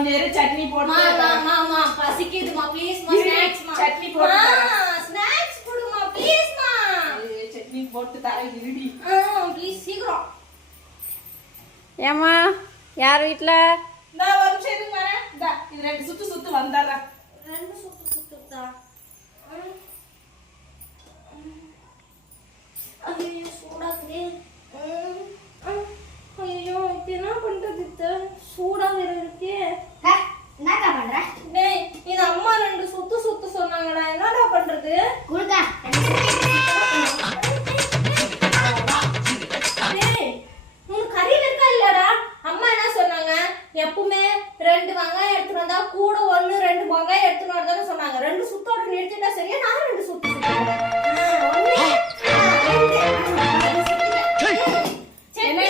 கொஞ்சம் இரு சட்னி போட்டு மாமா பசிக்குதுமா ப்ளீஸ் மா ஸ்நாக்ஸ் மா சட்னி போட்டு ஸ்நாக்ஸ் கொடுமா ப்ளீஸ் மா சட்னி போட்டு தரேன் இருடி ப்ளீஸ் சீக்கிரம் ஏமா யார் வீட்ல நான் ஒரு நிமிஷம் இருங்க வரேன் இது 2 சுத்து வந்தாரா 2 சுத்துதா ஐயோ சூடாக்குதே ஐயோ இது என்ன பண்றது சூடா வேற இருக்கே என்னடா பண்ற? டேய் இது அம்மா 2 சுத்து சொன்னாங்கடா என்னடா பண்றது குடுடா. டேய் உனக்கு கறி இருக்கா இல்லடா அம்மா என்ன சொன்னாங்க எப்பவுமே 2 வெங்காயம் எடுத்துட்டு வந்தா கூட 1 2 வெங்காயம் எடுத்துட்டு வரதானே சொன்னாங்க 2 சுத்தோட நிறுத்திட்டா சரியா நான் 2 சுத்து